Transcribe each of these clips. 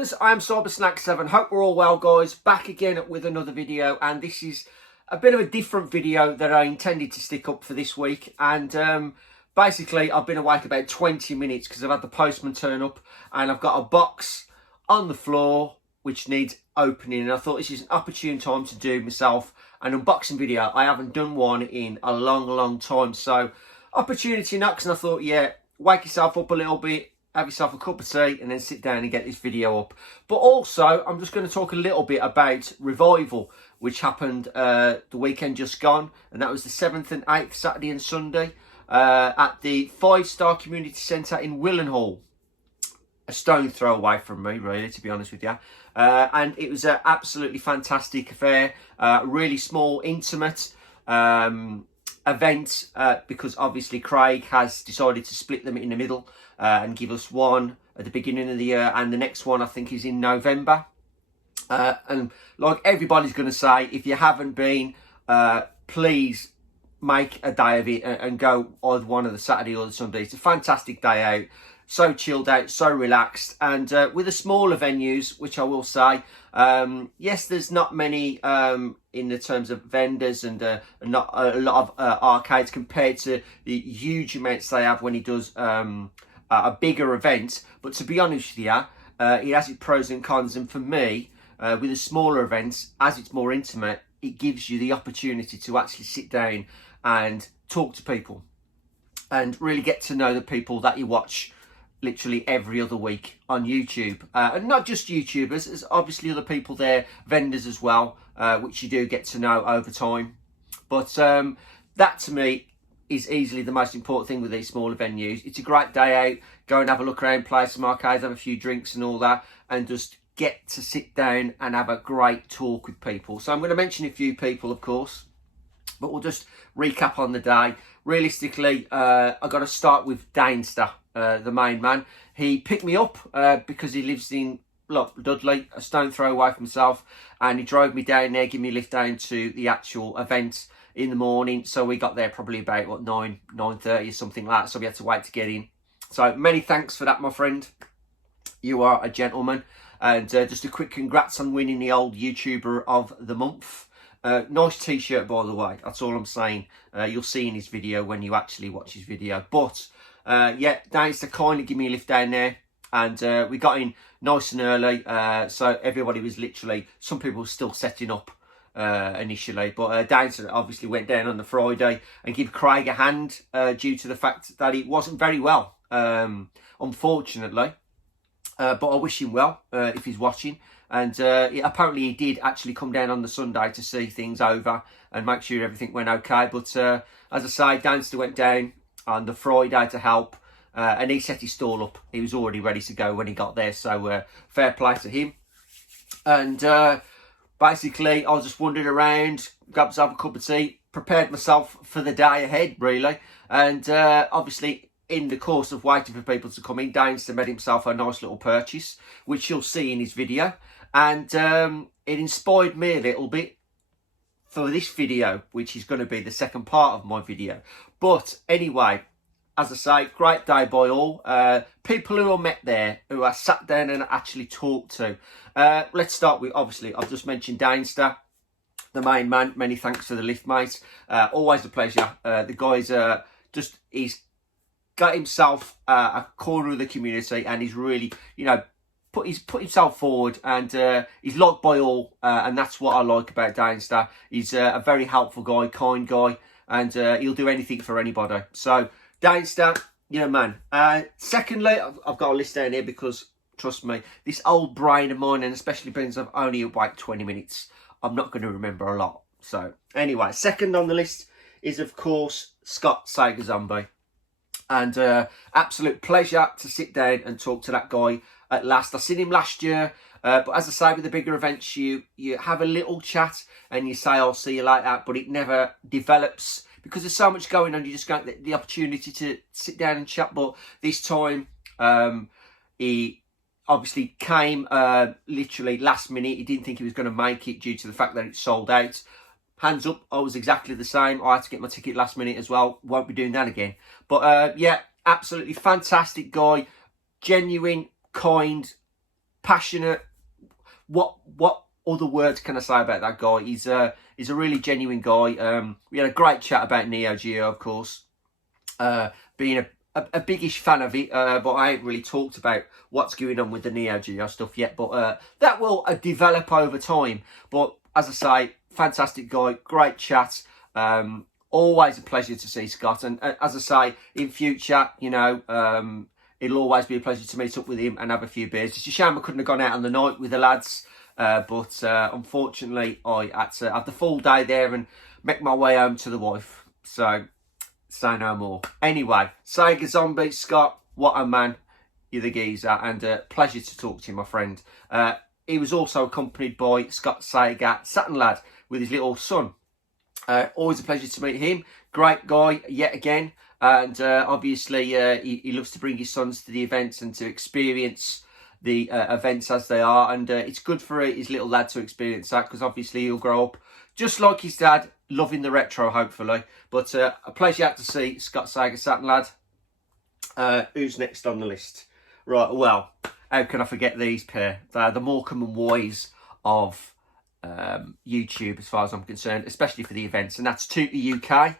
fellas, I am Cybersnack7. Hope we're all well, guys. Back again with another video, and this is a bit of a different video that I intended to stick up for this week. And basically, I've been awake about 20 minutes because I've had the postman turn up, and I've got a box on the floor which needs opening. And I thought this is an opportune time to do myself an unboxing video. I haven't done one in a long time, so opportunity knocks, and I thought, yeah, wake yourself up a little bit, have yourself a cup of tea, and then sit down and get this video up. But also, I'm just going to talk a little bit about Revival, which happened the weekend just gone, and that was the 7th and 8th, Saturday and Sunday, at the 5 Star Community Centre in Willenhall. A stone throw away from me, really, to be honest with you. And it was an absolutely fantastic affair, really small, intimate event, because obviously Craig has decided to split them in the middle and give us one at the beginning of the year, and the next one I think is in November. And like everybody's going to say, if you haven't been, please make a day of it and go either one of the Saturday or the Sunday. It's a fantastic day out. So chilled out, so relaxed, and with the smaller venues, which I will say, yes, there's not many in the terms of vendors and not a lot of arcades compared to the huge amounts they have when he does a bigger event. But to be honest with you, it has its pros and cons, and for me, with the smaller events, as it's more intimate, it gives you the opportunity to actually sit down and talk to people and really get to know the people that you watch literally every other week on YouTube. And not just YouTubers, there's obviously other people there, vendors as well, which you do get to know over time. But that to me is easily the most important thing with these smaller venues. It's a great day out, go and have a look around, play some arcades, have a few drinks and all that, and just get to sit down and have a great talk with people. So I'm going to mention a few people, of course, but we'll just recap on the day. Realistically, I've got to start with Dainster, the main man. He picked me up because he lives in Dudley, a stone throw away from himself, and he drove me down there, gave me a lift down to the actual event in the morning. So we got there probably about, what, 9:30 or something like that, so we had to wait to get in. So many thanks for that, my friend. You are a gentleman. And just a quick congrats on winning the old YouTuber of the month. Nice t-shirt, by the way, that's all I'm saying. You'll see in his video when you actually watch his video. But yeah, thanks to kindly give me a lift down there, and we got in nice and early, so everybody was literally, some people were still setting up initially, but Dainster obviously went down on the Friday and give Craig a hand due to the fact that he wasn't very well, unfortunately, but I wish him well if he's watching. And apparently he did actually come down on the Sunday to see things over and make sure everything went okay. But as I say, Dainster went down on the Friday to help, and he set his stall up. He was already ready to go when he got there, so fair play to him. And basically, I was just wandering around, grabbed myself a cup of tea, prepared myself for the day ahead, really. And obviously, in the course of waiting for people to come in, Dainster made himself a nice little purchase, which you'll see in his video. And it inspired me a little bit for this video, which is going to be the second part of my video. But anyway, as I say, great day by all. People who I met there, who I sat down and actually talked to. Let's start with, obviously, I've just mentioned Dainster, the main man. Many thanks for the lift, mate. Always a pleasure. The guy's he's got himself a corner of the community, and he's really, you know, he's put himself forward, and he's liked by all, and that's what I like about Dainster. He's a very helpful guy, kind guy, and he'll do anything for anybody. So Dainster, you know, man. Secondly, I've got a list down here because, trust me, this old brain of mine, and especially being I've only awake 20 minutes, I'm not going to remember a lot. So anyway, second on the list is, of course, Scott Sega Zombie. And absolute pleasure to sit down and talk to that guy at last. I seen him last year, but as I say, with the bigger events, you have a little chat and you say, I'll see you like that, but it never develops because there's so much going on. You just get the opportunity to sit down and chat. But this time, he obviously came literally last minute. He didn't think he was going to make it due to the fact that it sold out. Hands up, I was exactly the same. I had to get my ticket last minute as well. Won't be doing that again. But yeah, absolutely fantastic guy. Genuine, kind, passionate. What other words can I say about that guy? He's a really genuine guy. We had a great chat about Neo Geo, of course. Being a biggish fan of it, but I ain't really talked about what's going on with the Neo Geo stuff yet. But that will develop over time. But as I say, fantastic guy, great chat. Always a pleasure to see Scott. And as I say, in future, you know, it'll always be a pleasure to meet up with him and have a few beers. It's a shame I couldn't have gone out on the night with the lads. But unfortunately, I had to have the full day there and make my way home to the wife. So, say no more. Anyway, Sega Zombie, Scott, what a man. You're the geezer, and pleasure to talk to you, my friend. He was also accompanied by Scott Sega, Saturn lad, with his little son. Always a pleasure to meet him. Great guy, yet again. And obviously, he loves to bring his sons to the events and to experience the events as they are. And it's good for his little lad to experience that, because obviously he'll grow up just like his dad, loving the retro, hopefully. But a pleasure to see Scott Sega, Saturn lad. Who's next on the list? Right, well, how can I forget these pair? They're the Morecambe and Wise of YouTube, as far as I'm concerned, especially for the events. And that's Tooty UK,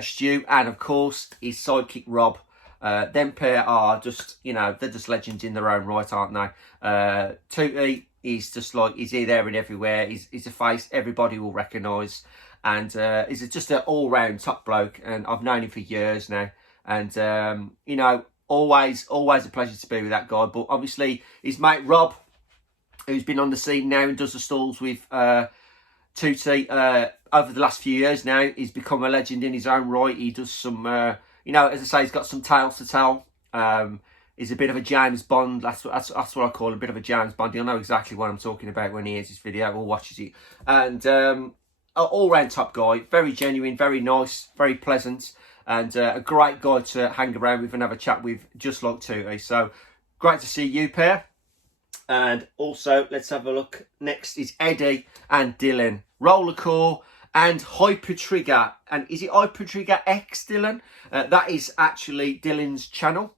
Stu, and of course his sidekick Rob. Them pair are just, you know, they're just legends in their own right, aren't they? Tooty is just like, he's here, there and everywhere. He's a face everybody will recognise. And he's just an all-round top bloke. And I've known him for years now. And, you know, always a pleasure to be with that guy. But obviously his mate Rob, who's been on the scene now and does the stalls with Tooty over the last few years now, he's become a legend in his own right. He does some... you know, as I say, he's got some tales to tell. He's a bit of a James Bond. That's what I call him, a bit of a James Bond. He'll know exactly what I'm talking about when he hears this video or watches it. And all-round top guy. Very genuine, very nice, very pleasant. And a great guy to hang around with and have a chat with, just like Tooty. So, great to see you pair. And also, let's have a look. Next is Eddie and Dylan. Rollercore and Hyper Trigger. And is it Hyper Trigger X, Dylan? That is actually Dylan's channel.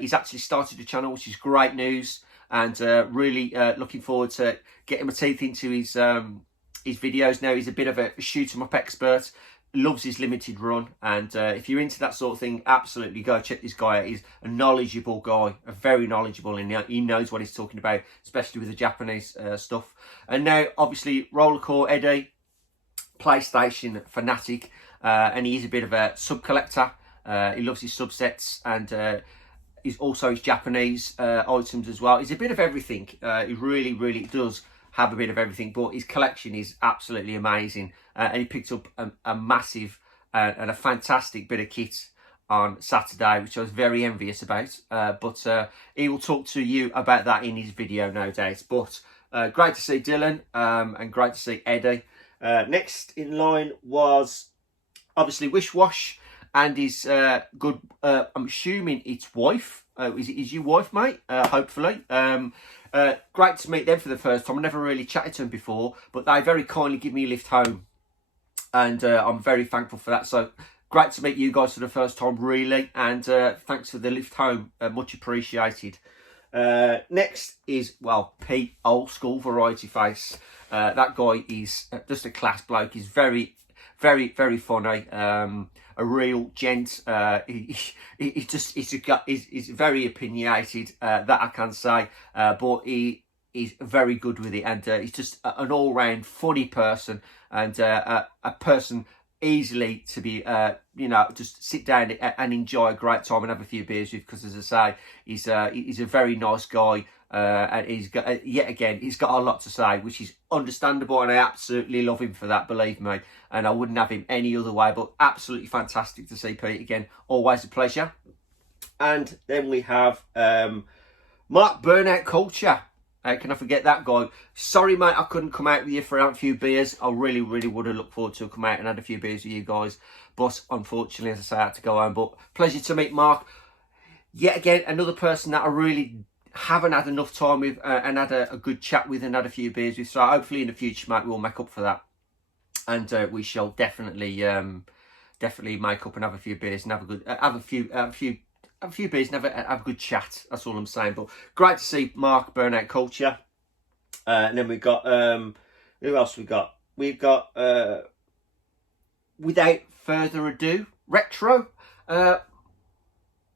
He's actually started a channel, which is great news. And really looking forward to getting my teeth into his videos now. He's a bit of a shoot 'em up expert. Loves his limited run. And if you're into that sort of thing, absolutely go check this guy out. He's a knowledgeable guy, very knowledgeable, and he knows what he's talking about, especially with the Japanese stuff. And now, obviously, Rollercore Eddie, PlayStation fanatic, and he is a bit of a sub collector. He loves his subsets, and he's also his Japanese items as well. He's a bit of everything. He really does have a bit of everything, but his collection is absolutely amazing. And he picked up a massive and a fantastic bit of kit on Saturday, which I was very envious about. But he will talk to you about that in his video, no doubt. But great to see Dylan, and great to see Eddie. Next in line was obviously Wish Wash and his good, I'm assuming it's wife. Is your wife, mate? Hopefully. Great to meet them for the first time. I never really chatted to them before, but they very kindly give me a lift home. And I'm very thankful for that. So great to meet you guys for the first time, really. And thanks for the lift home. Much appreciated. Next is, well, Pete, old school variety face. That guy is just a class bloke. He's very funny. A real gent. He's very opinionated. That I can say. But he is very good with it, and he's just an all-round funny person, and a person easily to be, you know, just sit down and enjoy a great time and have a few beers with, because as I say, he's a very nice guy. And he's got, yet again, he's got a lot to say, which is understandable, and I absolutely love him for that, believe me. And I wouldn't have him any other way, but absolutely fantastic to see Pete again. Always a pleasure. And then we have Mark Burnout Culture. How can I forget that guy? Sorry, mate, I couldn't come out with you for a few beers. I really would have looked forward to come out and had a few beers with you guys. But unfortunately, as I say, I had to go home. But pleasure to meet Mark. Yet again, another person that I really haven't had enough time with and had a good chat with and had a few beers with. So hopefully in the future, mate, we'll make up for that. And we shall definitely make up and have a few beers and have a good, have a few have a few beers and have a good chat. That's all I'm saying. But great to see Mark Burnout Culture. And then we've got, who else we got? We've got, without further ado, Retro.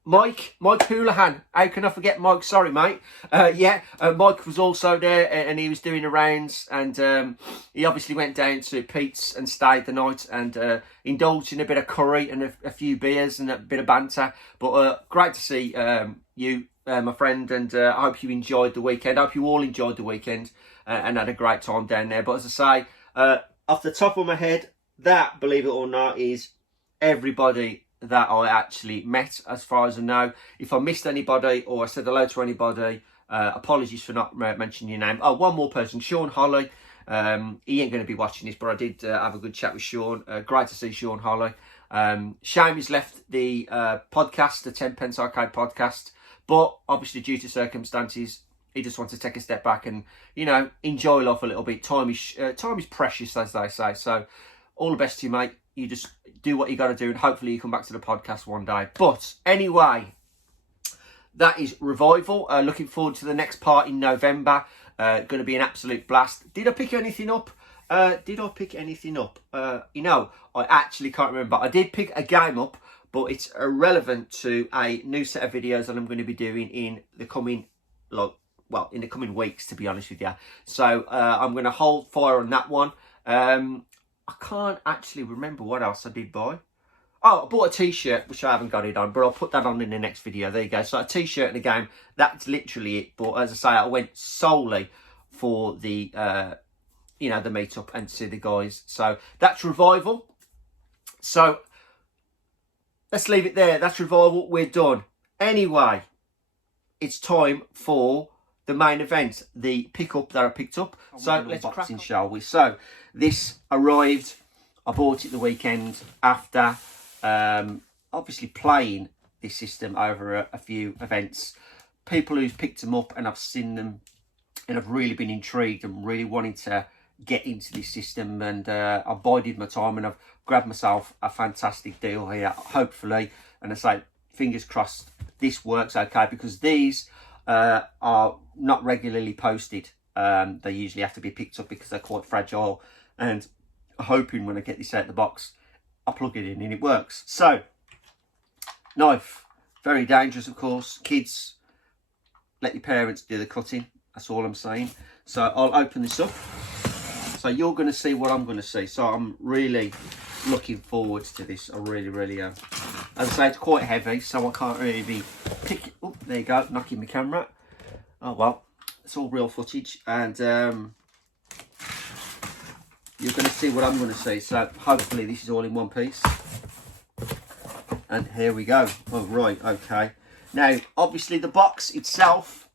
Mike Houlihan. How can I forget Mike? Sorry, mate. Mike was also there, and he was doing the rounds, and he obviously went down to Pete's and stayed the night and indulged in a bit of curry and a few beers and a bit of banter. But great to see you, my friend, and I hope you enjoyed the weekend. I hope you all enjoyed the weekend and had a great time down there. But as I say, off the top of my head, that, believe it or not, is everybody that I actually met, as far as I know. If I missed anybody or I said hello to anybody, apologies for not mentioning your name. Oh, one more person, Sean Holly. He ain't going to be watching this, but I did have a good chat with Sean. Great to see Sean Holly. Shame he's left the podcast, the 10 Pence Arcade podcast, but obviously due to circumstances, he just wants to take a step back and, you know, enjoy life a little bit. Time is precious, as they say. So all the best to you, mate. You just do what you got to do, and hopefully you come back to the podcast one day. But anyway, that is Revival. Looking forward to the next part in November. Going to be an absolute blast. Did I pick anything up? You know, I actually can't remember. I did pick a game up, but it's irrelevant to a new set of videos that I'm going to be doing in the coming, in the coming weeks, to be honest with you. So I'm going to hold fire on that one. I can't actually remember what else I did buy. Oh, I bought a t-shirt, which I haven't got it on, but I'll put that on in the next video. There you go. So a t-shirt and a game, that's literally it. But as I say, I went solely for the, the meetup and to see the guys. So that's Revival. So let's leave it there. That's Revival. We're done. Anyway, it's time for the main event, the pickup that I picked up. So let's crack in, shall we? So this arrived, I bought it the weekend after obviously playing this system over a few events. People who've picked them up and I've seen them and I've really been intrigued and really wanting to get into this system, and I've bided my time and I've grabbed myself a fantastic deal here, hopefully. And I say, fingers crossed, this works okay, because these are not regularly posted. They usually have to be picked up because they're quite fragile, and I'm hoping when I get this out of the box, I plug it in and it works. So, knife, very dangerous, of course. Kids, let your parents do the cutting. That's all I'm saying. So I'll open this up. So you're going to see what I'm going to see. So I'm really looking forward to this. I really, really am. As I say, it's quite heavy, so I can't really be picking. Oh, there you go, knocking my camera. Oh well, it's all real footage, and you're going to see what I'm going to see. So hopefully this is all in one piece. And here we go. Oh right, okay. Now, obviously the box itself,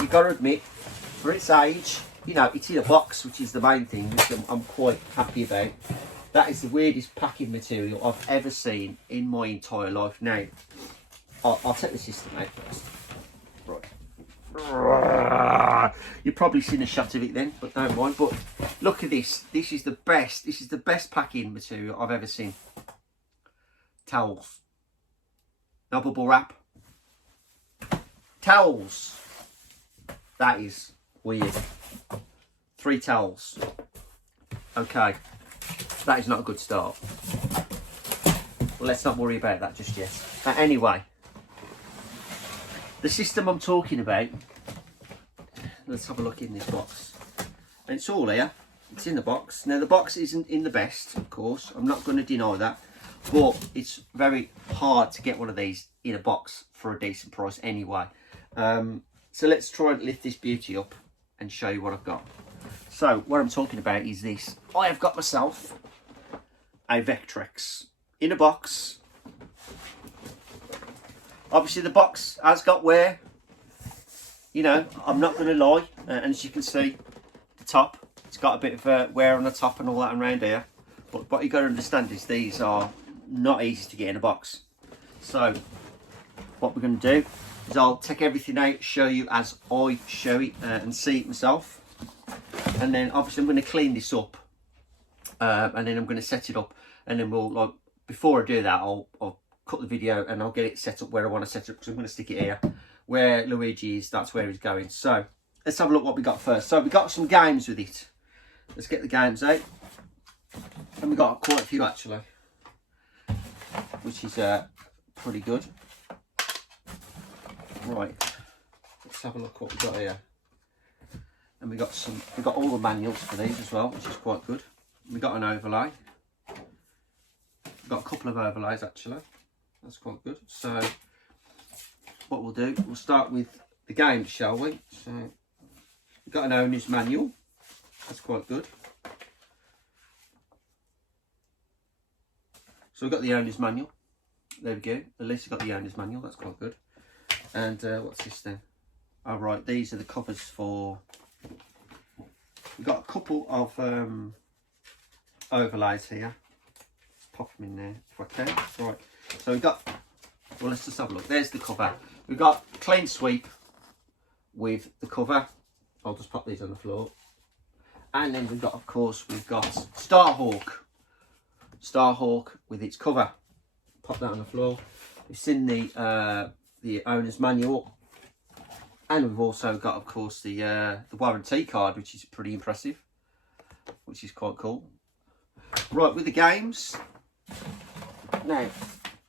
you've got to admit, for its age, you know, it's in a box, which is the main thing, which I'm quite happy about. That is the weirdest packing material I've ever seen in my entire life. Now, I'll take the system out first. Right. You've probably seen a shot of it then, but don't mind. But look at this. This is the best. This is the best packing material I've ever seen. Towels. No bubble wrap. Towels. That is weird. 3 towels. Okay. That is not a good start. Well, let's not worry about that just yet. Anyway, the system I'm talking about, let's have a look in this box. And it's all here. It's in the box. Now, the box isn't in the best, of course. I'm not going to deny that. But it's very hard to get one of these in a box for a decent price anyway. So let's try and lift this beauty up and show you what I've got. So what I'm talking about is this. I have got myself a Vectrex in a box. Obviously the box has got wear. You know, I'm not going to lie. And as you can see, the top, it's got a bit of wear on the top and all that around here. But what you've got to understand is these are not easy to get in a box. So what we're going to do is I'll take everything out, show you as I show it and see it myself. And then obviously I'm going to clean this up, and then I'm going to set it up, and then we'll, like, before I do that, I'll cut the video and I'll get it set up where I want to set it up, because I'm going to stick it here. Where Luigi is, that's where he's going. So let's have a look what we got first. So we got some games with it. Let's get the games out. And we got quite a few actually, which is pretty good. Right, let's have a look what we got here. And we got all the manuals for these as well, which is quite good. We got an overlay. We've got a couple of overlays actually. That's quite good. So what we'll do, we'll start with the games, shall we? So we've got an owner's manual. That's quite good. So we've got the owner's manual. There we go. At least we've got the owner's manual. That's quite good. And what's this then? Oh, right. These are the covers for... We've got a couple of overlays here. Let's pop them in there if I can. Right. So we've got... Well, let's just have a look. There's the cover. We've got Clean Sweep with the cover. I'll just pop these on the floor. And then we've got, of course, we've got Starhawk. Starhawk with its cover. Pop that on the floor. We've seen the owner's manual. And we've also got, of course, the warranty card, which is pretty impressive, which is quite cool. Right, with the games. Now,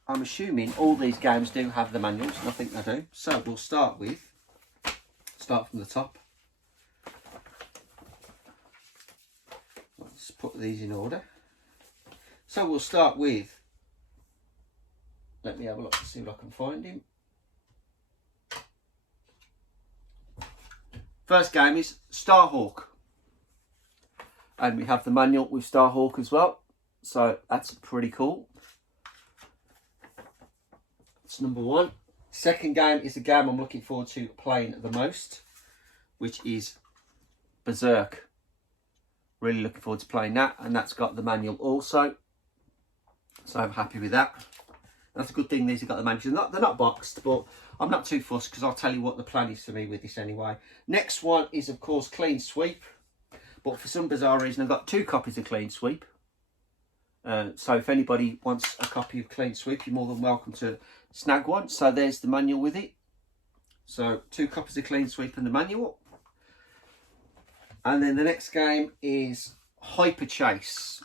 I'm assuming all these games do have the manuals, and I think they do. So we'll start from the top. Let's put these in order. So we'll start with, let me have a look to see if I can find him. First game is Starhawk. And we have the manual with Starhawk as well. So that's pretty cool. That's number one. Second game is the game I'm looking forward to playing the most, which is Berserk. Really looking forward to playing that. And that's got the manual also. So I'm happy with that. That's a good thing, these have got the manuals. They're not boxed, but I'm not too fussed because I'll tell you what the plan is for me with this anyway. Next one is, of course, Clean Sweep. But for some bizarre reason, I've got 2 copies of Clean Sweep. So if anybody wants a copy of Clean Sweep, you're more than welcome to snag one. So there's the manual with it. So 2 copies of Clean Sweep and the manual. And then the next game is Hyper Chase.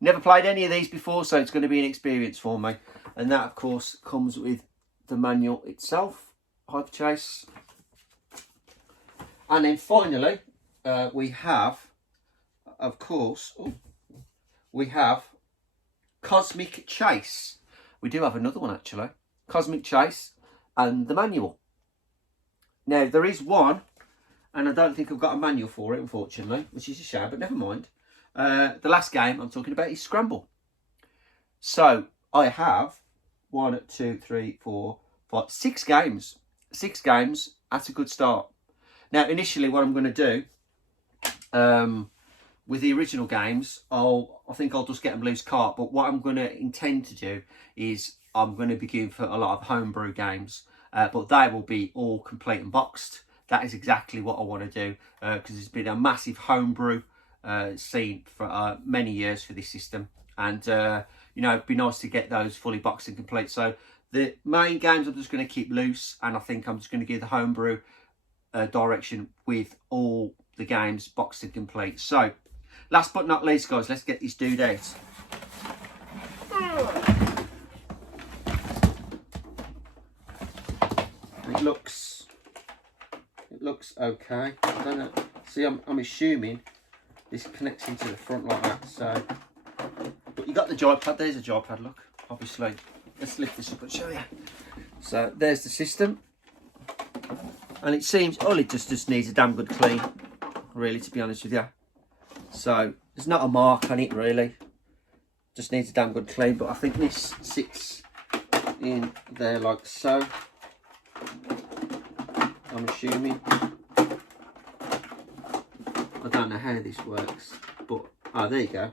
Never played any of these before, so it's going to be an experience for me. And that, of course, comes with the manual itself, Hyper Chase. And then finally, we have, of course, we have Cosmic Chase. We do have another one, actually. Cosmic Chase and the manual. Now, there is one, and I don't think I've got a manual for it, unfortunately, which is a shame, but never mind. The last game I'm talking about is Scramble. So I have 1, 2, 3, 4, 5, 6 games. 6 games. That's a good start. Now, initially, what I'm going to do with the original games, I think I'll just get them loose cart. But what I'm going to intend to do is I'm going to be going for a lot of homebrew games, but they will be all complete and boxed. That is exactly what I want to do because there's been a massive homebrew scene for many years for this system, and you know, it'd be nice to get those fully boxed and complete. So the main games I'm just going to keep loose, and I think I'm just going to give the homebrew direction with all the games boxed and complete. So last but not least, guys, let's get this dude out. It looks okay. I don't know. See, I'm assuming this connects into the front like that. So, but you got the joypad. There's a joypad. Look, obviously. Let's lift this up and show you. So there's the system, and it seems all it just needs a damn good clean, really, to be honest with you. So there's not a mark on it really. Just needs a damn good clean. But I think this sits in there like so. I'm assuming. I don't know how this works, but oh, there you go.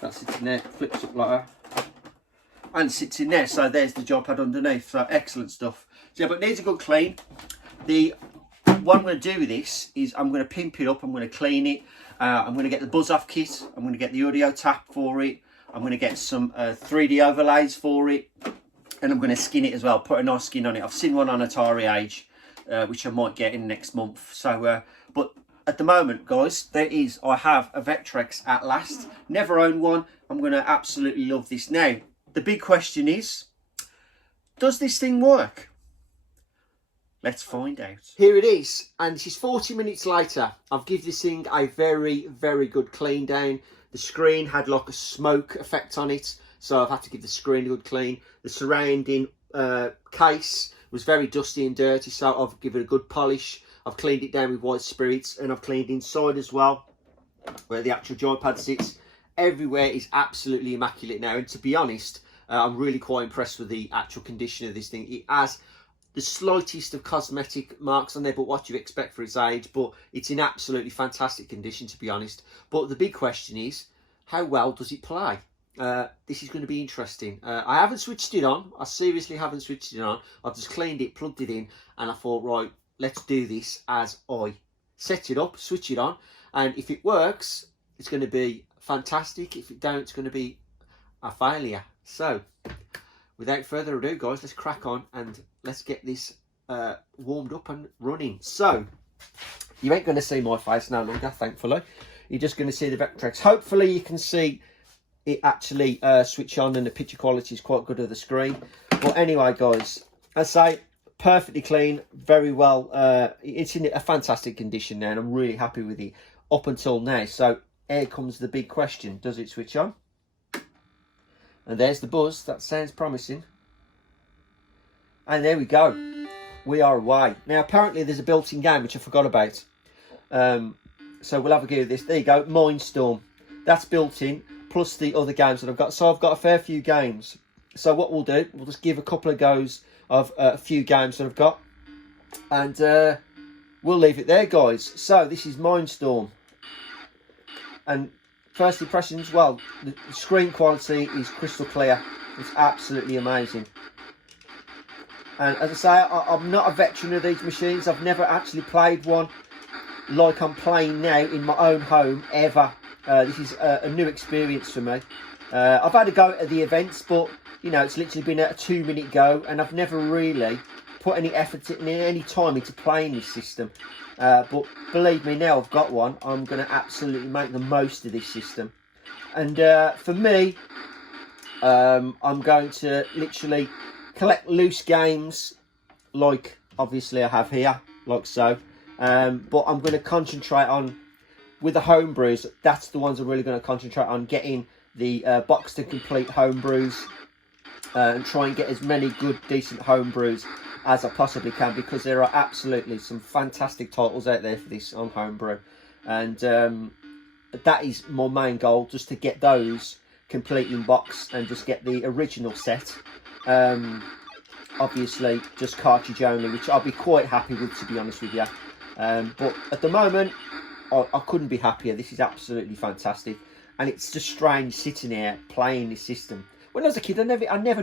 That sits in there, flips up like that, and sits in there. So there's the joypad underneath. So excellent stuff. So, yeah, but it needs a good clean. What I'm going to do with this is I'm going to pimp it up. I'm going to clean it. I'm going to get the buzz off kit. I'm going to get the audio tap for it. I'm going to get some 3D overlays for it, and I'm going to skin it as well, put a nice skin on it. I've seen one on Atari Age, which I might get in next month. So, but at the moment, guys, I have a Vectrex at last. Never owned one. I'm going to absolutely love this. Now, the big question is, does this thing work? Let's find out. Here it is, and this is 40 minutes later. I've given this thing a very, very good clean down. The screen had like a smoke effect on it, so I've had to give the screen a good clean. The surrounding case was very dusty and dirty, so I've given it a good polish. I've cleaned it down with white spirits, and I've cleaned inside as well, where the actual joypad sits. Everywhere is absolutely immaculate now, and to be honest, I'm really quite impressed with the actual condition of this thing. It has the slightest of cosmetic marks on there, but what you expect for its age, but it's in absolutely fantastic condition, to be honest. But the big question is, how well does it play? This is going to be interesting. I haven't switched it on. I seriously haven't switched it on. I've just cleaned it, plugged it in, and I thought, right, let's do this as I set it up, switch it on, and if it works, it's going to be fantastic. If it don't, it's going to be a failure. So, without further ado, guys, let's crack on and let's get this warmed up and running. So, you ain't going to see my face no longer, thankfully. You're just going to see the Vectrex. Hopefully, you can see it actually switch on, and the picture quality is quite good of the screen. But anyway, guys, as I say, perfectly clean, very well. It's in a fantastic condition now, and I'm really happy with it up until now. So, here comes the big question. Does it switch on? And there's the buzz. That sounds promising. And there we go. We are away. Now, apparently there's a built-in game, which I forgot about. So we'll have a go at this. There you go. Mindstorm. That's built in, plus the other games that I've got. So I've got a fair few games. So what we'll do, we'll just give a couple of goes of a few games that I've got. And we'll leave it there, guys. So this is Mindstorm. And first impressions, well, the screen quality is crystal clear. It's absolutely amazing. And as I say, I'm not a veteran of these machines. I've never actually played one like I'm playing now in my own home, ever. This is a new experience for me. I've had a go at the events, but, you know, it's literally been a 2-minute go, and I've never really put any effort in, any time into playing this system. But believe me, now I've got one, I'm going to absolutely make the most of this system. And for me, I'm going to literally collect loose games, like obviously I have here, like so. But I'm going to concentrate on, with the homebrews, that's the ones I'm really going to concentrate on, getting the box to complete homebrews, and try and get as many good, decent homebrews as I possibly can, because there are absolutely some fantastic titles out there for this on homebrew, and that is my main goal, just to get those complete in box and just get the original set. Obviously just cartridge only, which I'll be quite happy with, to be honest with you. But at the moment, I couldn't be happier. This is absolutely fantastic, and it's just strange sitting here playing this system. When I was a kid, I never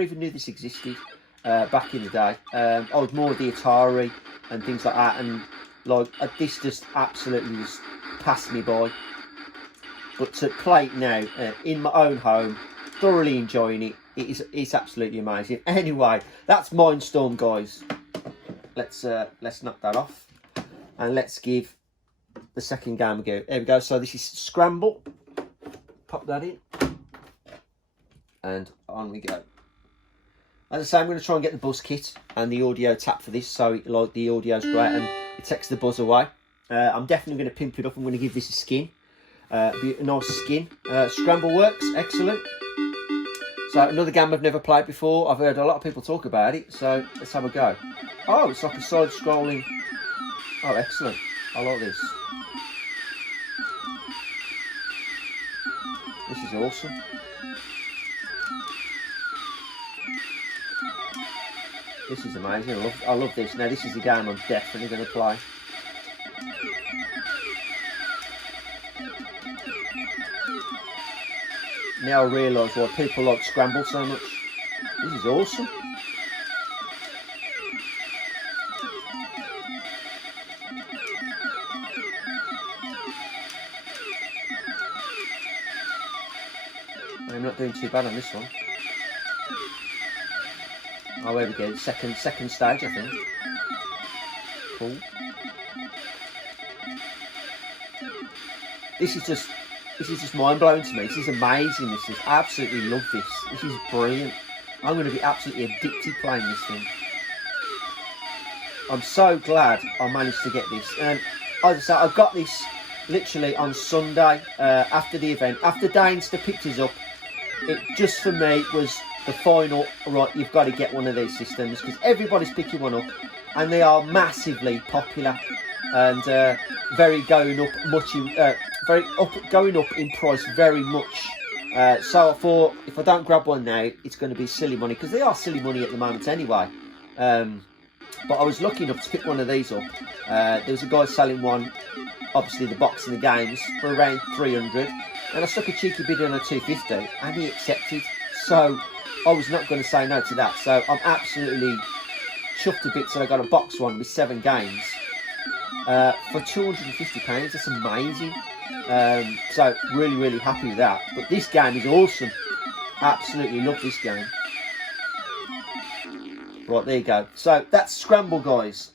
even knew this existed. Back in the day, I was more of the Atari and things like that, and like this just absolutely just passed me by. But to play it now in my own home, thoroughly enjoying it, it's absolutely amazing. Anyway, that's Mindstorm, guys. Let's knock that off, and let's give the second game a go. There we go. So this is Scramble. Pop that in, and on we go. As I say, I'm going to try and get the buzz kit and the audio tap for this, so like the audio's great and it takes the buzz away. I'm definitely going to pimp it up. I'm going to give this a skin, be a nice skin. Scramble works, excellent. So another game I've never played before. I've heard a lot of people talk about it, so let's have a go. Oh, it's like a side-scrolling. Oh, excellent. I like this. This is awesome. This is amazing. I love this. Now, this is the game I'm definitely going to play. Now I realise why people like Scramble so much. This is awesome. I'm not doing too bad on this one. Oh, there we go. Second stage, I think. Cool. This is just mind blowing to me. This is amazing. This is absolutely love this. This is brilliant. I'm going to be absolutely addicted playing this thing. I'm so glad I managed to get this. And as I say, I got this literally on Sunday after the event. After Dainster picked us up, it just for me was the final, right, you've got to get one of these systems because everybody's picking one up and they are massively popular and very going up much in, going up in price very much. So I thought if I don't grab one now, it's going to be silly money because they are silly money at the moment anyway. But I was lucky enough to pick one of these up. There was a guy selling one, obviously the box and the games, for around 300, and I stuck a cheeky bid on a 250, and he accepted. So I was not going to say no to that. So I'm absolutely chuffed a bit. So I got a box one with 7 games for £250. That's amazing. So really happy with that. But this game is awesome. Absolutely love this game. Right, there you go. So that's Scramble, guys.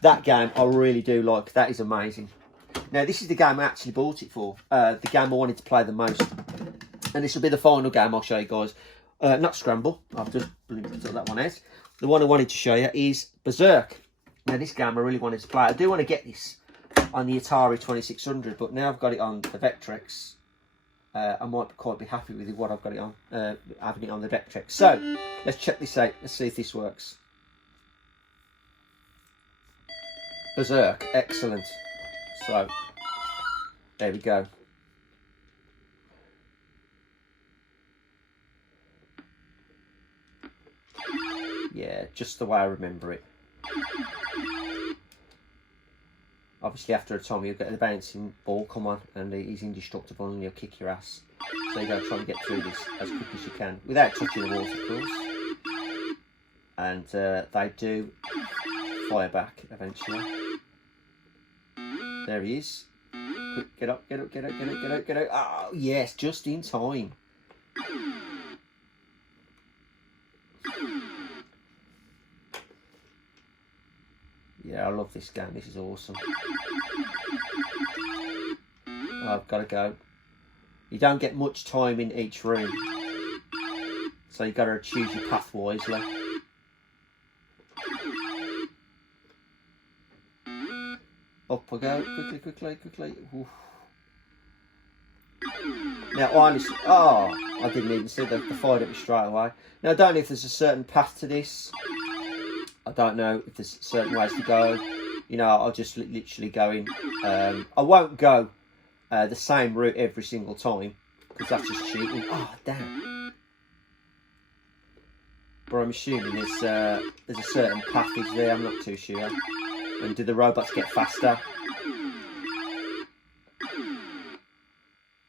That game I really do like. That is amazing. Now this is the game I actually bought it for. The game I wanted to play the most. And this will be the final game I'll show you guys. Not Scramble. I've just took that one out. The one I wanted to show you is Berserk. Now this game I really wanted to play. I do want to get this on the Atari 2600, but now I've got it on the Vectrex. I might quite be happy with what I've got it on, having it on the Vectrex. So let's check this out. Let's see if this works. Berserk, excellent. So there we go. Yeah, just the way I remember it. Obviously, after a time, you'll get the bouncing ball come on, and he's indestructible, and he'll kick your ass. So you got to try and get through this as quick as you can, without touching the walls, of course. And they do fire back eventually. There he is. Quick, get up, get up, get up, get up, get up, get up. Oh, yes, just in time. Yeah, I love this game. This is awesome. I've got to go. You don't get much time in each room, so you've got to choose your path wisely. Up I go. Quickly, quickly, quickly. Oof. Now, honestly, oh, I didn't even see the fired at me straight away. Now, I don't know if there's a certain path to this. I don't know if there's certain ways to go. You know, I'll just literally go in. I won't go the same route every single time because that's just cheating. Oh, damn. But I'm assuming there's a certain passage there. I'm not too sure. And do the robots get faster?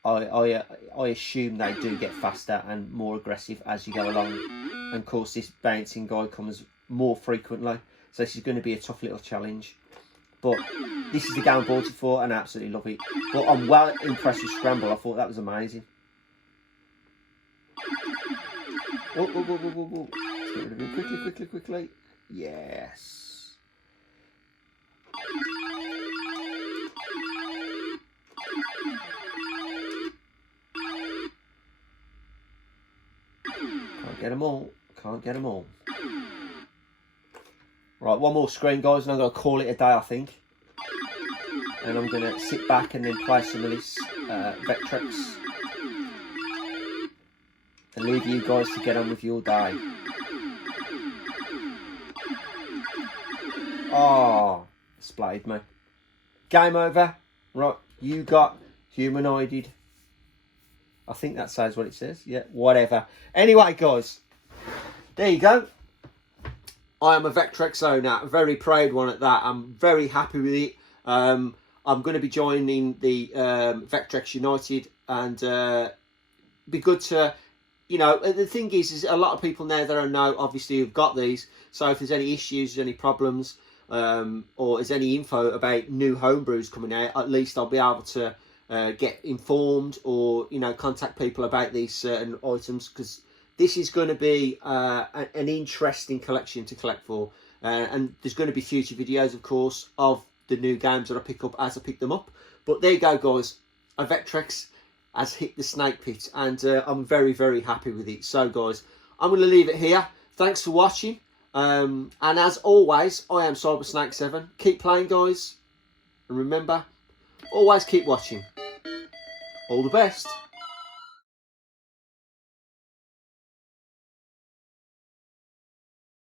I assume they do get faster and more aggressive as you go along. And of course, this bouncing guy comes more frequently, so this is going to be a tough little challenge. But this is the game I bought it for, and I absolutely love it. But I'm well impressed with Scramble. I thought that was amazing. Whoa, whoa, whoa, whoa, whoa, whoa. Let's get rid of him quickly, quickly, quickly. Yes. Can't get them all. Can't get them all. Right, one more screen, guys, and I'm going to call it a day, I think. And I'm going to sit back and then play some of this Vectrex. And leave you guys to get on with your day. Oh, splayed me. Game over. Right, you got humanoided. I think that says what it says. Yeah, whatever. Anyway, guys, there you go. I am a Vectrex owner, a very proud one at that. I'm very happy with it. I'm going to be joining the Vectrex United, and be good to, you know, the thing is a lot of people now that I know obviously have got these, so if there's any issues, any problems, or there's any info about new homebrews coming out, at least I'll be able to get informed or, you know, contact people about these certain items, because this is going to be an interesting collection to collect for. And there's going to be future videos, of course, of the new games that I pick up as I pick them up. But there you go, guys. A Vectrex has hit the snake pit, and I'm very, very happy with it. So, guys, I'm going to leave it here. Thanks for watching. And as always, I am CyberSnake7. Keep playing, guys. And remember, always keep watching. All the best.